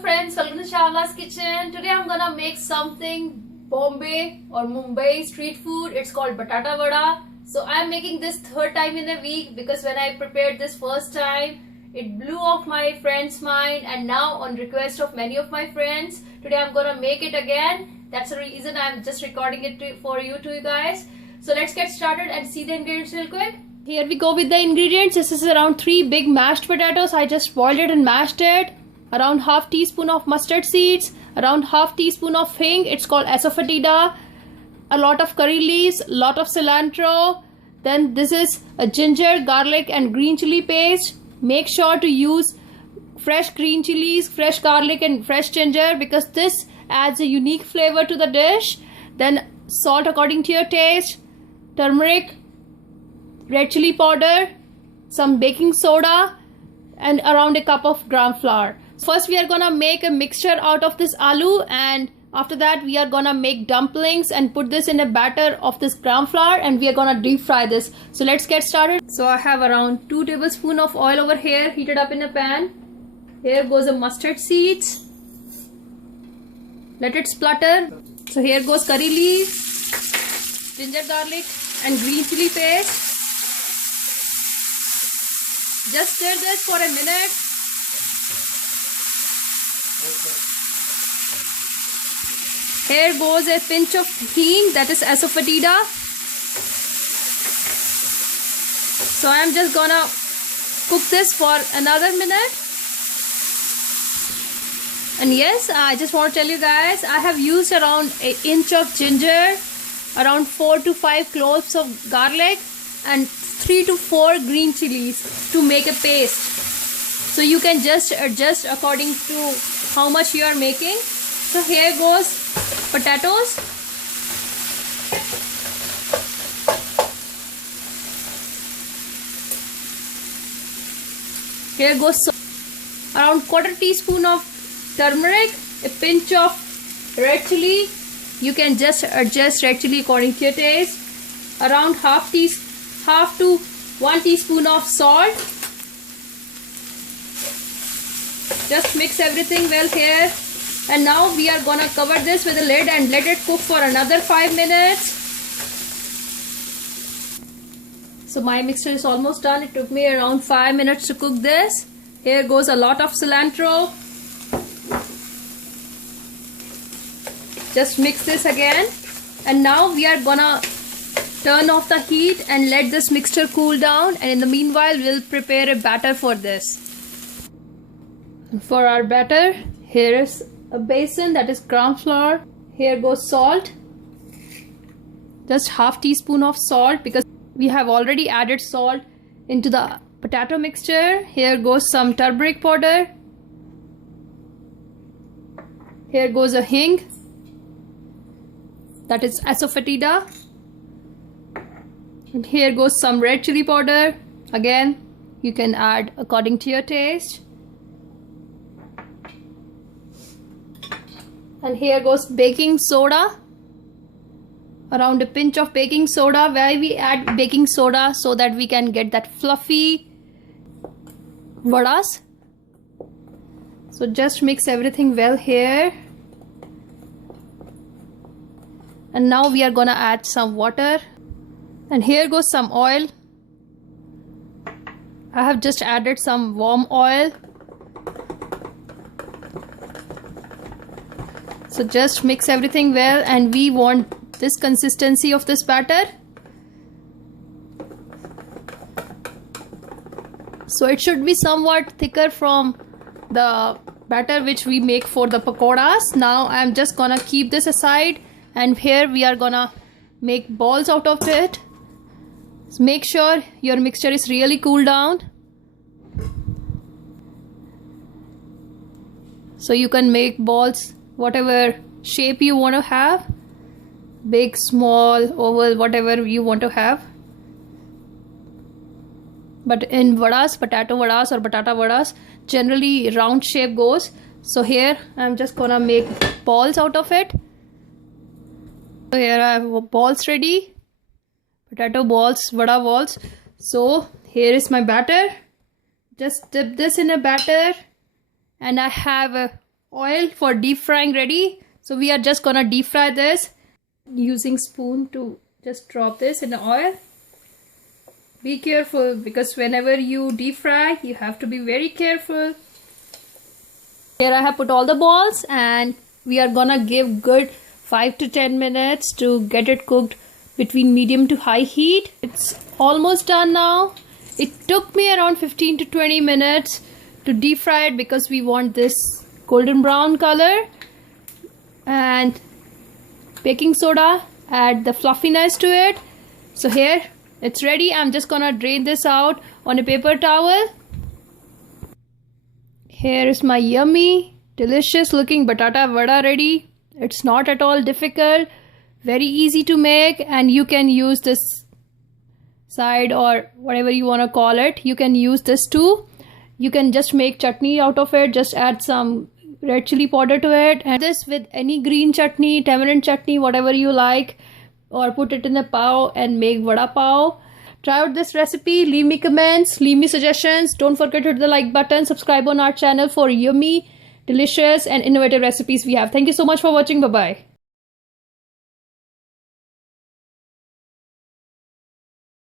friends, welcome to Shavla's Kitchen. Today I'm gonna make something Bombay or Mumbai street food. It's called batata vada. So I'm making this third time in a week because when I prepared this first time, it blew off my friend's mind, and now on request of many of my friends, today I'm gonna make it again. That's the reason I'm just recording it for you guys. So let's get started and see the ingredients real quick. Here we go with the ingredients. This is around 3 big mashed potatoes. I just boiled it and mashed it. Around half teaspoon of mustard seeds, around half teaspoon of hing, it's called asafoetida, a lot of curry leaves, lot of cilantro. Then this is a ginger, garlic and green chili paste. Make sure to use fresh green chilies, fresh garlic and fresh ginger because this adds a unique flavor to the dish. Then salt according to your taste, turmeric, red chili powder, some baking soda and around a cup of gram flour. First we are gonna make a mixture out of this aloo, and after that we are gonna make dumplings and put this in a batter of this gram flour, and we are gonna deep fry this. So let's get started. So I have around 2 tablespoons of oil over here heated up in a pan. Here goes the mustard seeds. Let it splutter. So here goes curry leaves, ginger, garlic and green chili paste. Just stir this for a minute. Here goes a pinch of hing, that is asafoetida. So I am just gonna cook this for another minute. And yes, I just want to tell you guys, I have used around an inch of ginger, around 4 to 5 cloves of garlic and 3 to 4 green chilies to make a paste. So you can just adjust according to how much you are making. So here goes potatoes. Here goes around quarter teaspoon of turmeric, a pinch of red chili. You can just adjust red chili according to your taste. Around half to 1 teaspoon of salt. Just mix everything well here. And now we are gonna cover this with a lid and let it cook for another 5 minutes. So my mixture is almost done. It took me around 5 minutes to cook this. Here goes a lot of cilantro. Just mix this again. And now we are gonna turn off the heat and let this mixture cool down. And in the meanwhile, we'll prepare a batter for this. For our batter, here is a basin, that is gram flour. Here goes salt, just half teaspoon of salt because we have already added salt into the potato mixture. Here goes some turmeric powder. Here goes a hing, that is asafoetida. And here goes some red chili powder. Again, you can add according to your taste. And here goes baking soda, around a pinch of baking soda. Why we add baking soda? So that we can get that fluffy vadas. So just mix everything well here. And now we are gonna add some water. And here goes some oil. I have just added some warm oil. So just mix everything well, and we want this consistency of this batter. So it should be somewhat thicker from the batter which we make for the pakoras. Now I am just gonna keep this aside, and here we are gonna make balls out of it. So make sure your mixture is really cooled down. So you can make balls whatever shape you want to have, big, small, oval, whatever you want to have. But in vadas, potato vadas or batata vadas, generally round shape goes. So here I'm just gonna make balls out of it. So here I have balls ready, potato balls, vada balls. So here is my batter. Just dip this in a batter, and I have oil for deep frying ready. So we are just gonna deep fry this using spoon to just drop this in the oil. Be careful because whenever you deep fry, you have to be very careful. Here I have put all the balls and we are gonna give good 5 to 10 minutes to get it cooked between medium to high heat. It's almost done now. It took me around 15 to 20 minutes to deep fry it because we want this golden brown color. And baking soda, add the fluffiness to it. So here it's ready. I'm just gonna drain this out on a paper towel. Here is my yummy, delicious looking batata vada ready. It's not at all difficult, very easy to make, and you can use this side or whatever you want to call it. You can use this too. You can just make chutney out of it. Just add some red chili powder to it, and this with any green chutney, tamarind chutney, whatever you like, or put it in a pav and make vada pav. Try out this recipe, leave me comments, leave me suggestions. Don't forget to hit the like button, subscribe on our channel for yummy, delicious and innovative recipes we have. Thank you so much for watching. Bye bye.